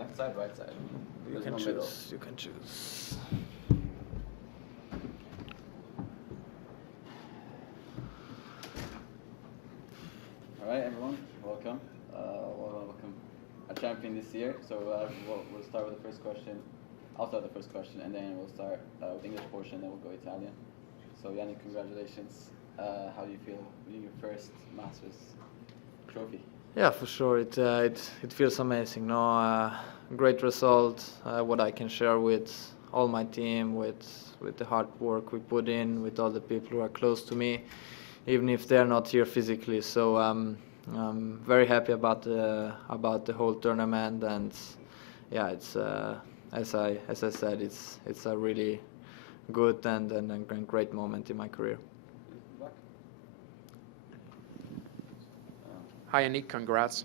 Left side, right side? You There's can no choose. middle. You can choose. All right, everyone, welcome. Welcome a champion this year. So we'll start with the first question. I'll start the first question, and then we'll start with the English portion, then we'll go Italian. So Jannik, congratulations. How do you feel winning your first Masters trophy? Yeah, for sure. It feels amazing. No, great result. What I can share with all my team, with the hard work we put in, with all the people who are close to me, even if they're not here physically. So I'm very happy about the whole tournament, and yeah, it's as I said, it's a really good and a great moment in my career. Hi, Jannik. Congrats.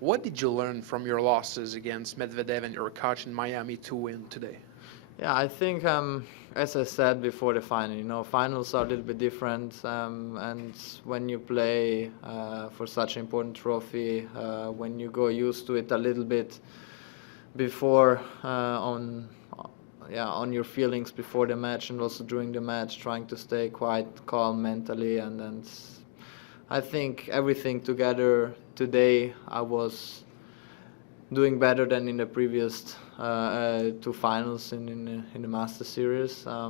What did you learn from your losses against Medvedev and Urkac in Miami to win today? Yeah, I think as I said before the final, finals are a little bit different, and when you play for such an important trophy, when you go used to it a little bit before on your feelings before the match and also during the match, trying to stay quite calm mentally, and I think everything together today, I was doing better than in the previous two finals in the Master Series. I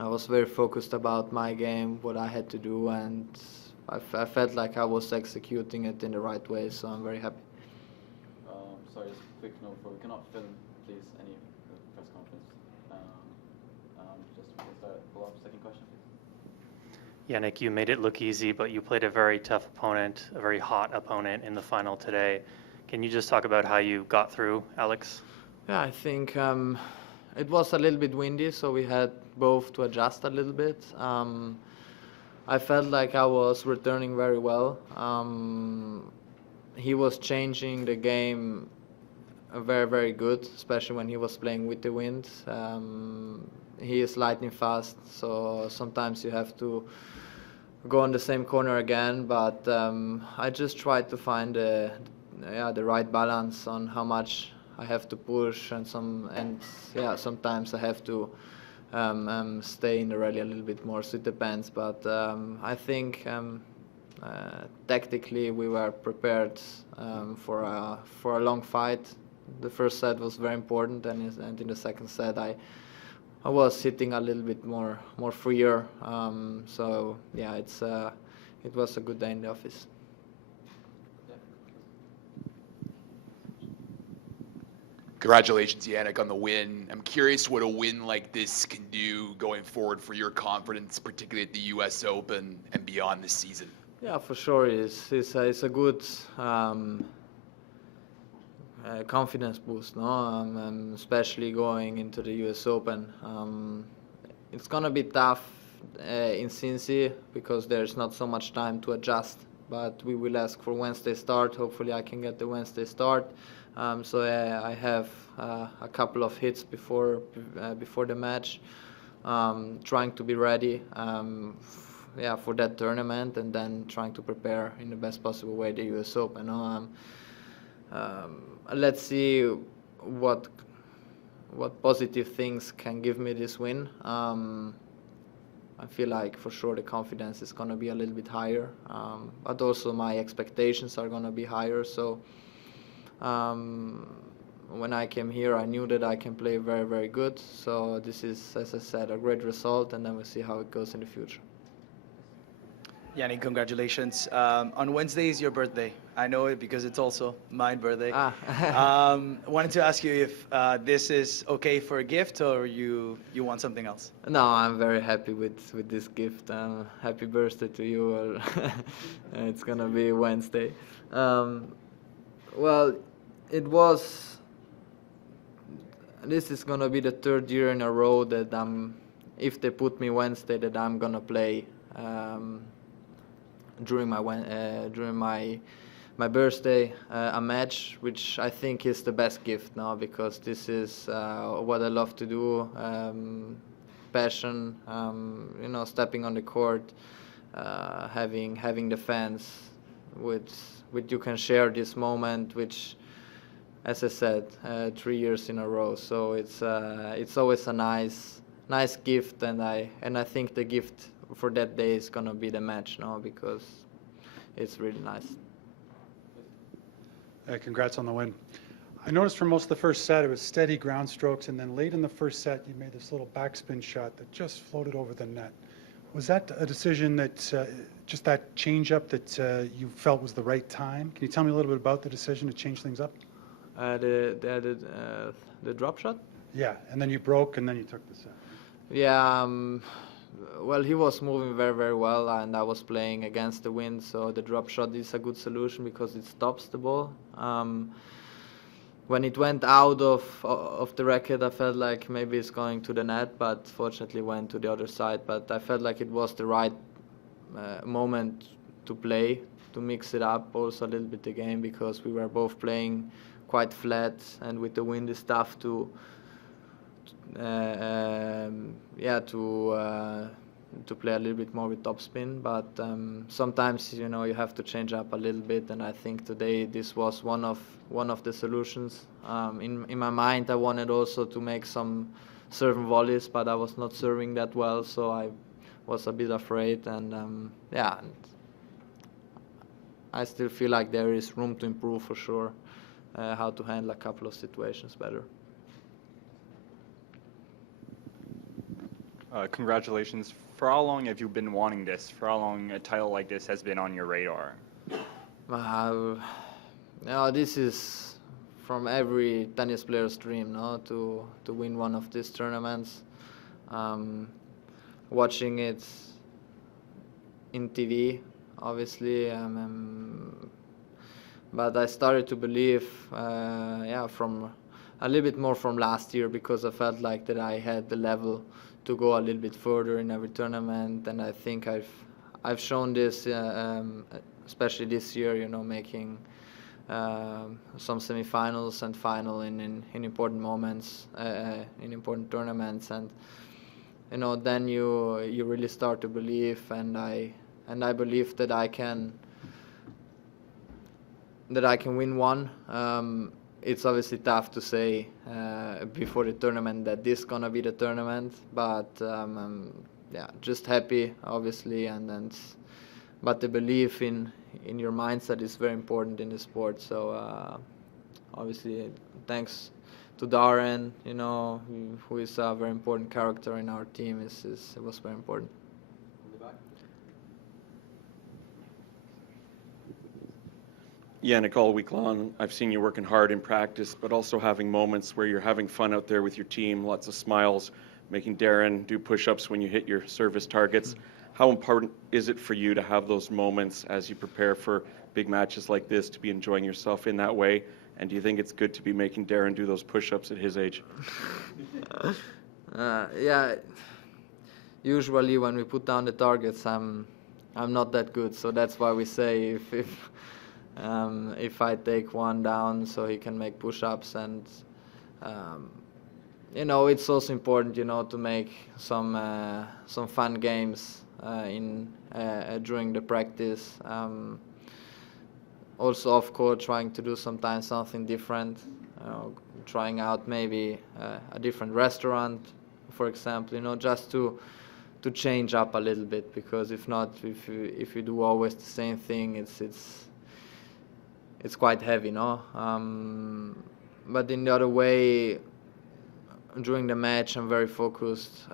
was very focused about my game, what I had to do, and I felt like I was executing it in the right way, so I'm very happy. Sorry, just a quick note we cannot film, please, any press conference. Just we'll start pull up second question, please. Jannik, you made it look easy, but you played a very tough opponent, a very hot opponent in the final today. Can you just talk about how you got through, Alex? Yeah, I think it was a little bit windy, so we had both to adjust a little bit. I felt like I was returning very well. He was changing the game very, very good, especially when he was playing with the wind. He is lightning fast, so sometimes you have to go on the same corner again, but I just tried to find the right balance on how much I have to push, and sometimes I have to stay in the rally a little bit more, so it depends, but I think tactically we were prepared for a long fight. The first set was very important, and in the second set I was hitting a little bit more freer. So yeah, it was a good day in the office. Congratulations, Jannik, on the win. I'm curious what a win like this can do going forward for your confidence, particularly at the U.S. Open and beyond this season. Yeah, for sure. It's a good confidence boost, no? Especially going into the U.S. Open. It's gonna be tough in Cincy because there's not so much time to adjust. But we will ask for Wednesday start. Hopefully, I can get the Wednesday start. So I have a couple of hits before the match, trying to be ready. For that tournament, and then trying to prepare in the best possible way the U.S. Open. Let's see what positive things can give me this win. I feel like for sure the confidence is going to be a little bit higher, but also my expectations are going to be higher. So when I came here, I knew that I can play very, very good. So this is, as I said, a great result, and then we'll see how it goes in the future. Jannik, congratulations. On Wednesday is your birthday. I know it because it's also my birthday. Wanted to ask you if this is okay for a gift or you want something else? No, I'm very happy with this gift. Happy birthday to you. It's going to be Wednesday. Well, this is going to be the third year in a row that if they put me Wednesday, that I'm going to play during my birthday a match, which I think is the best gift now, because this is what I love to do. Passion, stepping on the court, having the fans with you can share this moment, which as I said, 3 years in a row. So it's always a nice gift, and I think the gift for that day is gonna be the match, no, because it's really nice. Congrats on the win. I noticed for most of the first set it was steady ground strokes, and then late in the first set you made this little backspin shot that just floated over the net. Was that a decision that just that change up that you felt was the right time? Can you tell me a little bit about the decision to change things up? The drop shot? Yeah, and then you broke, and then you took the set. Yeah, well, he was moving very, very well, and I was playing against the wind, so the drop shot is a good solution because it stops the ball. When it went out of the racket, I felt like maybe it's going to the net, but fortunately went to the other side. But I felt like it was the right moment to play, to mix it up also a little bit the game, because we were both playing quite flat, and with the wind it's tough to play a little bit more with topspin. But sometimes you have to change up a little bit, and I think today this was one of the solutions. In my mind, I wanted also to make some serve and volleys, but I was not serving that well, so I was a bit afraid. And I still feel like there is room to improve for sure, how to handle a couple of situations better. Congratulations. For how long have you been wanting this? For how long a title like this has been on your radar? This is from every tennis player's dream, no, to win one of these tournaments. Watching it in TV, obviously, but I started to believe, from a little bit more from last year, because I felt like that I had the level to go a little bit further in every tournament, and I think I've shown this, especially this year, making some semifinals and final in important moments, in important tournaments, and then you really start to believe, and I believe that I can win one. It's obviously tough to say before the tournament that this is gonna be the tournament, but just happy, obviously, but the belief in your mindset is very important in the sport. So obviously, thanks to Darren, who is a very important character in our team, it was very important. Jannik, all week long, I've seen you working hard in practice, but also having moments where you're having fun out there with your team, lots of smiles, making Darren do push-ups when you hit your service targets. How important is it for you to have those moments as you prepare for big matches like this, to be enjoying yourself in that way? And do you think it's good to be making Darren do those push-ups at his age? Usually when we put down the targets, I'm not that good, so that's why we say if I take one down so he can make push-ups, and it's also important to make some fun games during the practice, also off court, trying to do sometimes something different, trying out maybe a different restaurant, for example, just to change up a little bit, because if not, if you do always the same thing, it's quite heavy, no? But in the other way, during the match, I'm very focused.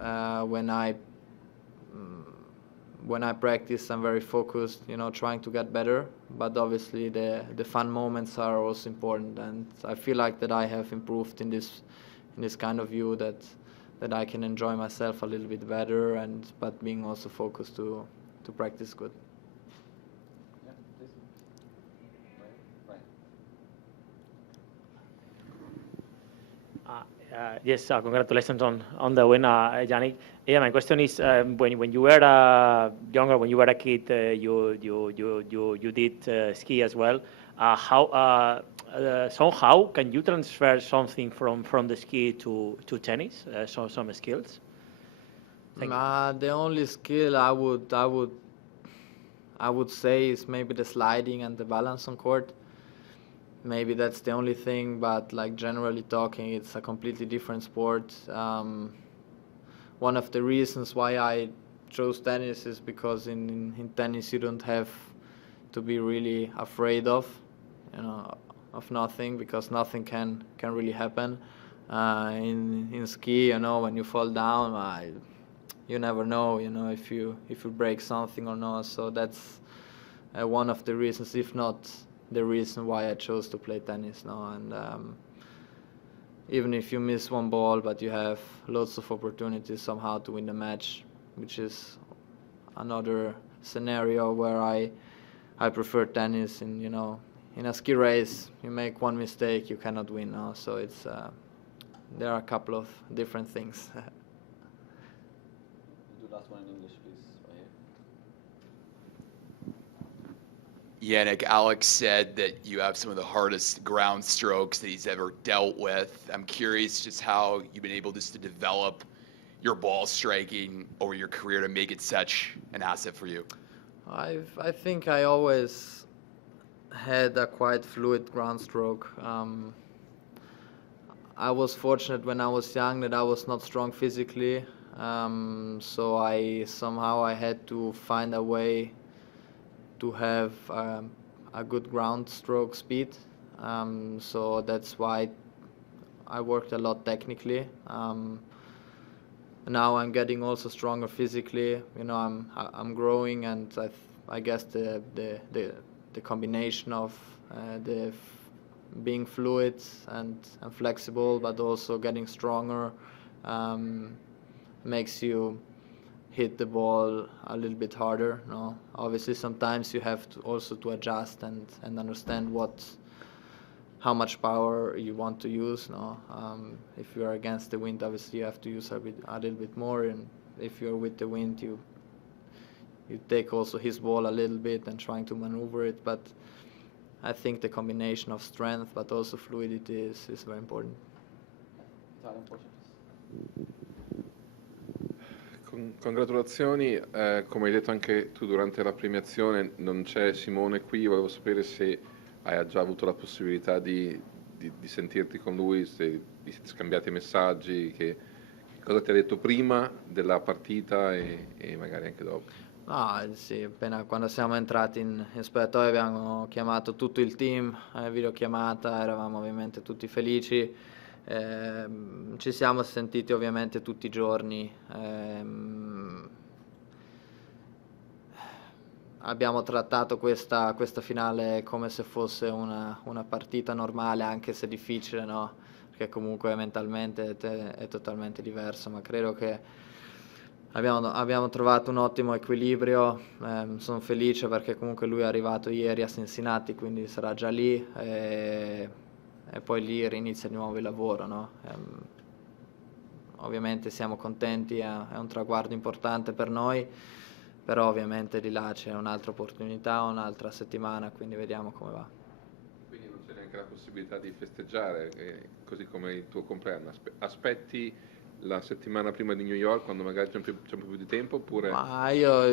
When I practice, I'm very focused, trying to get better. But obviously, the fun moments are also important, and I feel like that I have improved in this kind of view, that I can enjoy myself a little bit better, but being also focused to practice good. Yes, congratulations on the win, Jannik. Yeah, my question is, when you were younger, when you were a kid, you did ski as well. Somehow can you transfer something from the ski to tennis? Some skills. The only skill I would say is maybe the sliding and the balance on court. maybe that's the only thing, but like generally talking, it's a completely different sport. One of the reasons why I chose tennis is because in tennis you don't have to be really afraid of, of nothing, because nothing can really happen. In ski, when you fall down, you never know, if you break something or not. So that's one of the reasons, if not the reason why I chose to play tennis now. And even if you miss one ball, but you have lots of opportunities somehow to win the match, which is another scenario where I prefer tennis. In a ski race, you make one mistake, you cannot win. No? So it's there are a couple of different things. Do last one in English, please, right here. Jannik, Alex said that you have some of the hardest ground strokes that he's ever dealt with. I'm curious just how you've been able just to develop your ball striking over your career to make it such an asset for you. I think I always had a quite fluid ground stroke. I was fortunate when I was young that I was not strong physically, so I had to find a way to have a good ground stroke speed. So that's why I worked a lot technically. Now I'm getting also stronger physically. I'm growing, and I guess the combination of being fluid and flexible, but also getting stronger, makes you hit the ball a little bit harder. No, obviously sometimes you have to also to adjust and understand how much power you want to use. No, if you're against the wind, obviously you have to use a little bit more, and if you're with the wind, you take also his ball a little bit and trying to maneuver it. But I think the combination of strength but also fluidity is very important. Italian Portuguese. Congratulazioni, come hai detto anche tu durante la premiazione, non c'è Simone qui, volevo sapere se hai già avuto la possibilità di sentirti con lui, se vi siete scambiati messaggi, che cosa ti ha detto prima della partita e magari anche dopo. Ah, sì, appena quando siamo entrati in spogliatoio abbiamo chiamato tutto il team, videochiamata, eravamo ovviamente tutti felici. Ci siamo sentiti ovviamente tutti i giorni. Abbiamo trattato questa finale come se fosse una partita normale, anche se difficile, no? Perché comunque mentalmente è totalmente diverso, ma credo che abbiamo trovato un ottimo equilibrio. Sono felice perché comunque lui è arrivato ieri a Cincinnati, quindi sarà già lì e poi lì inizia di nuovo il lavoro, no? Ovviamente siamo contenti, è un traguardo importante per noi, però ovviamente di là c'è un'altra opportunità, un'altra settimana, quindi vediamo come va. Quindi non c'è neanche la possibilità di festeggiare, così come il tuo compleanno? Aspetti la settimana prima di New York, quando magari c'è un po' più di tempo, oppure? Ma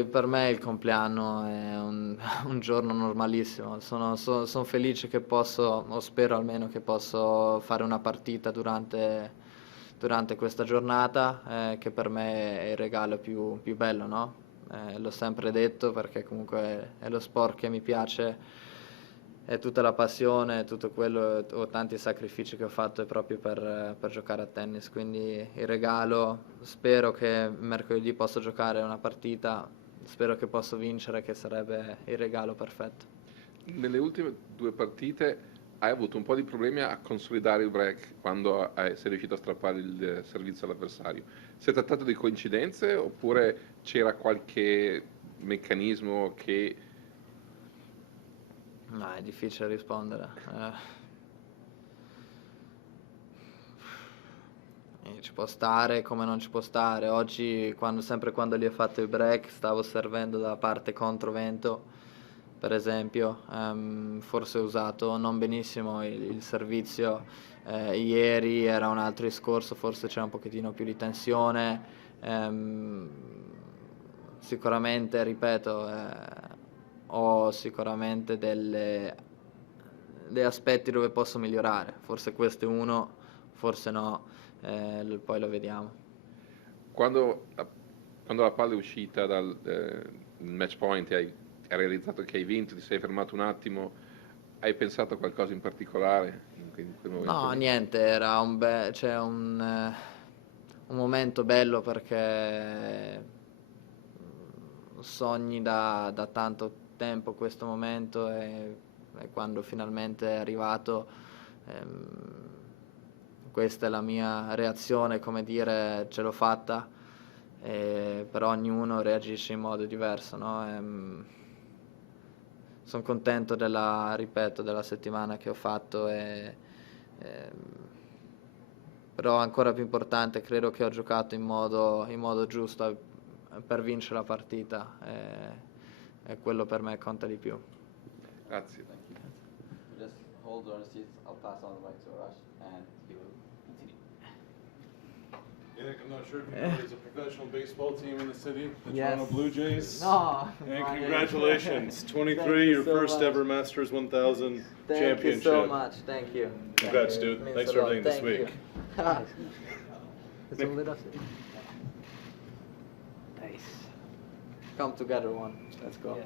per me il compleanno è un giorno normalissimo. Sono felice che posso, o spero almeno che posso fare una partita durante questa giornata, che per me è il regalo più bello, no? L'ho sempre detto perché comunque è lo sport che mi piace. È tutta la passione, tutto quello, ho tanti sacrifici che ho fatto proprio per giocare a tennis, quindi il regalo, spero che mercoledì possa giocare una partita, spero che possa vincere, che sarebbe il regalo perfetto. Nelle ultime 2 partite hai avuto un po' di problemi a consolidare il break quando sei riuscito a strappare il servizio all'avversario. Si è trattato di coincidenze oppure c'era qualche meccanismo che... No, è difficile rispondere. Ci può stare come non ci può stare. Oggi, sempre quando gli ho fatto il break, stavo servendo da parte controvento, per esempio. Forse ho usato non benissimo il servizio. Ieri era un altro discorso, forse c'era un pochettino più di tensione. Sicuramente, ripeto, ho sicuramente dei aspetti dove posso migliorare. Forse questo è uno, forse no, poi lo vediamo. Quando la palla è uscita dal match point e hai realizzato che hai vinto, ti sei fermato un attimo, hai pensato a qualcosa in particolare in quel momento? No, niente, era un momento bello perché sogni da tanto tempo questo momento e quando finalmente è arrivato questa è la mia reazione, come dire ce l'ho fatta, però ognuno reagisce in modo diverso, no? Sono contento ripeto, della settimana che ho fatto però ancora più importante, credo che ho giocato in modo giusto per vincere la partita e quello per me conta di più. Grazie. Just hold on the seats. I'll pass on the mic to Arash and he will continue. Jannik, I'm not sure if you know there's a professional baseball team in the city, the Yes. Toronto Blue Jays. No. And my congratulations, name. 23, Thank you your so first much. ever Masters 1000 Thank championship. you so much. Thank you. Congrats, Thank you. dude. Means Thanks a for lot. everything this Thank week. you. It's a little nice. Come together one. Let's go. Yeah.